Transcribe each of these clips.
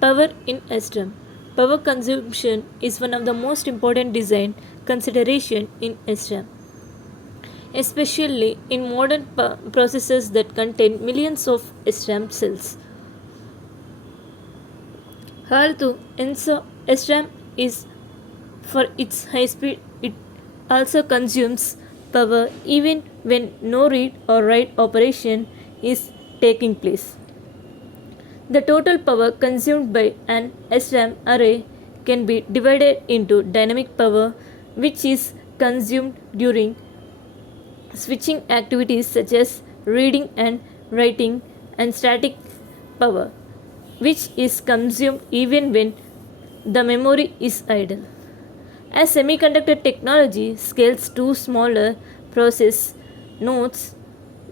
Power in SRAM. Power consumption is one of the most important design consideration in SRAM, especially in modern processors that contain millions of SRAM cells. Although SRAM is for its high speed, it also consumes power even when no read or write operation is taking place. The total power consumed by an SRAM array can be divided into dynamic power, which is consumed during switching activities such as reading and writing, and static power, which is consumed even when the memory is idle. As semiconductor technology scales to smaller process nodes,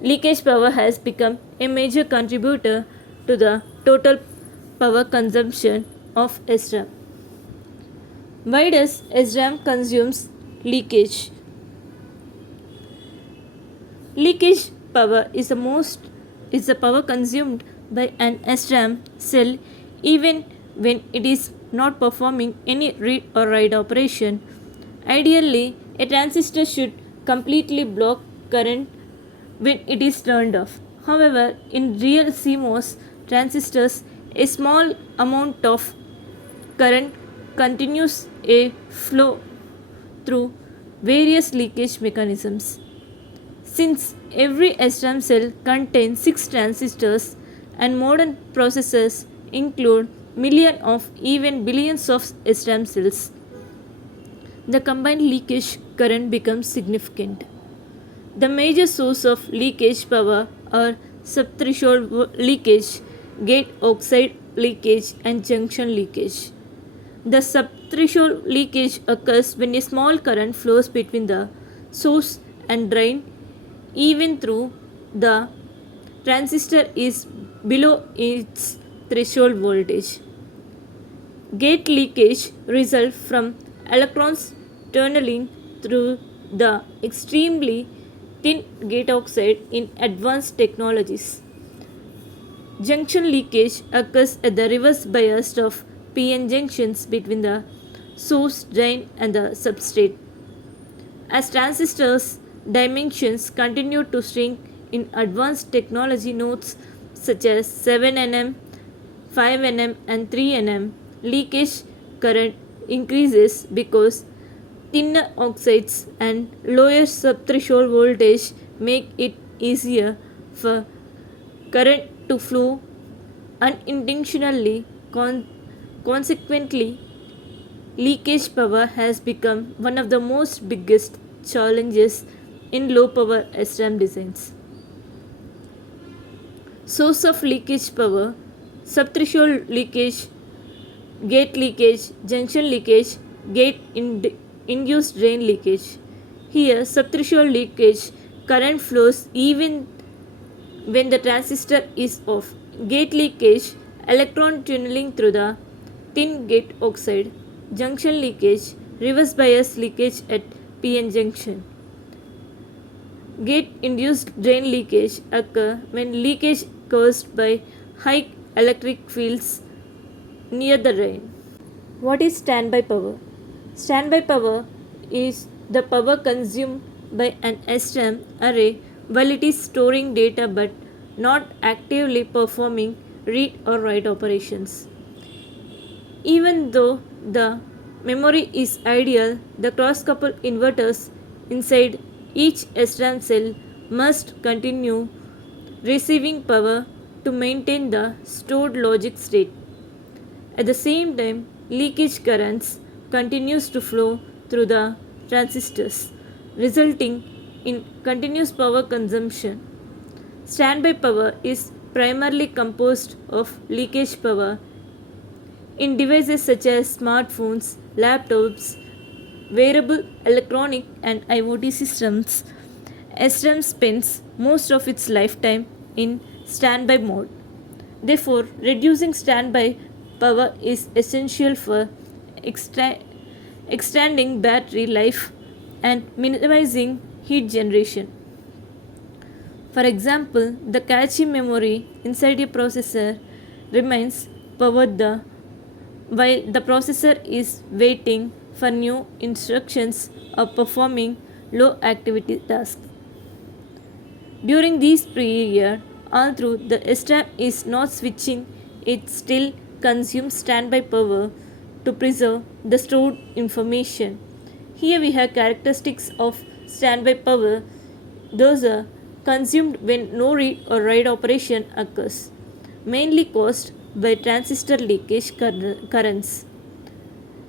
leakage power has become a major contributor to the total power consumption of SRAM. Why does SRAM consumes leakage? Leakage power is the power consumed by an SRAM cell even when it is not performing any read or write operation. Ideally, a transistor should completely block current when it is turned off. However, in real CMOS transistors, a small amount of current continues a flow through various leakage mechanisms. Since every SRAM cell contains 6 transistors and modern processors include millions of even billions of SRAM cells, the combined leakage current becomes significant. The major source of leakage power are subthreshold leakage, gate oxide leakage, and junction leakage. The subthreshold leakage occurs when a small current flows between the source and drain even though the transistor is below its threshold voltage. Gate leakage results from electrons tunneling through the extremely thin gate oxide in advanced technologies. Junction leakage occurs at the reverse bias of PN junctions between the source, drain, and the substrate. As transistors' dimensions continue to shrink in advanced technology nodes such as 7nm, 5nm, and 3nm, leakage current increases because thinner oxides and lower subthreshold voltage make it easier for current to flow unintentionally. Consequently, leakage power has become one of the most biggest challenges in low power SRAM designs. Source of leakage power: subthreshold leakage, gate leakage, junction leakage, gate induced drain leakage. Here, subthreshold leakage current flows even when the transistor is off. Gate leakage, electron tunneling through the thin gate oxide. Junction leakage, reverse bias leakage at PN junction. Gate induced drain leakage occur when leakage caused by high electric fields near the drain. What is standby power? Standby power is the power consumed by an SRAM array while it is storing data but not actively performing read or write operations. Even though the memory is ideal, the cross-coupled inverters inside each SRAM cell must continue receiving power to maintain the stored logic state. At the same time, leakage currents continues to flow through the transistors, resulting in continuous power consumption. Standby power is primarily composed of leakage power in devices such as smartphones, laptops, wearable electronic and IoT systems. SRAM spends most of its lifetime in standby mode. Therefore, reducing standby power is essential for extending battery life and minimizing heat generation. For example, the cache memory inside a processor remains powered the while the processor is waiting for new instructions or performing low activity tasks. During this period, although the SRAM is not switching, it still consumes standby power to preserve the stored information. Here we have characteristics of standby power. Those are consumed when no read or write operation occurs, mainly caused by transistor leakage currents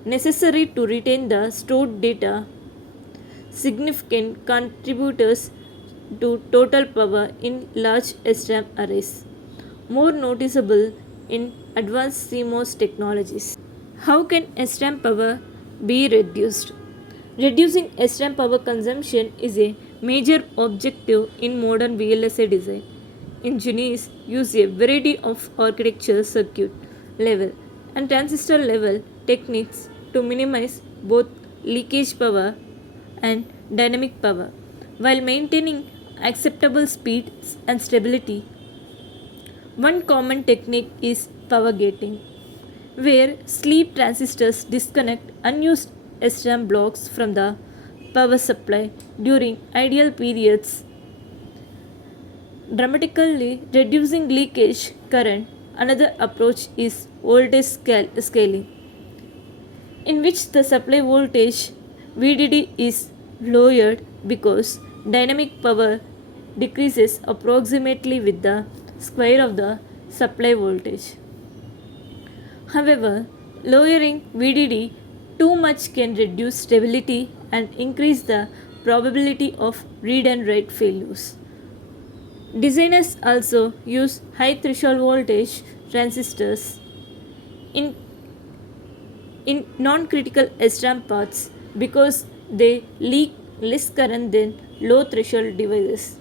necessary to retain the stored data, significant contributors to total power in large SRAM arrays, more noticeable in advanced CMOS technologies. How can SRAM power be reduced? Reducing SRAM power consumption is a major objective in modern VLSI design. Engineers use a variety of architecture, circuit level, and transistor level techniques to minimize both leakage power and dynamic power while maintaining acceptable speeds and stability. One common technique is power gating, where sleep transistors disconnect unused SRAM blocks from the power supply during ideal periods, dramatically reducing leakage current. Another approach is voltage scaling, in which the supply voltage VDD is lowered because dynamic power decreases approximately with the square of the supply voltage. However, lowering VDD too much can reduce stability and increase the probability of read and write failures. Designers also use high threshold voltage transistors in non-critical SRAM paths because they leak less current than low threshold devices.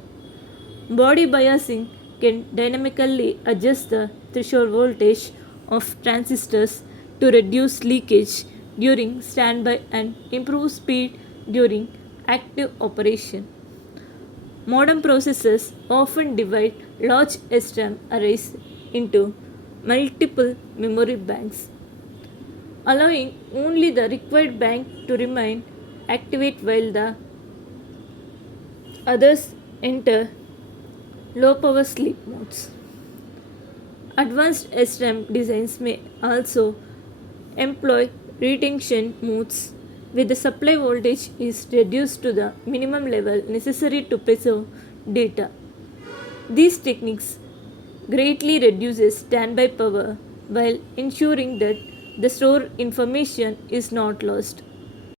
Body biasing can dynamically adjust the threshold voltage of transistors to reduce leakage during standby and improve speed during active operation. Modern processors often divide large SRAM arrays into multiple memory banks, allowing only the required bank to remain activate while the others enter low power sleep modes. Advanced SRAM designs may also employ retention modes where the supply voltage is reduced to the minimum level necessary to preserve data. These techniques greatly reduces standby power while ensuring that the stored information is not lost.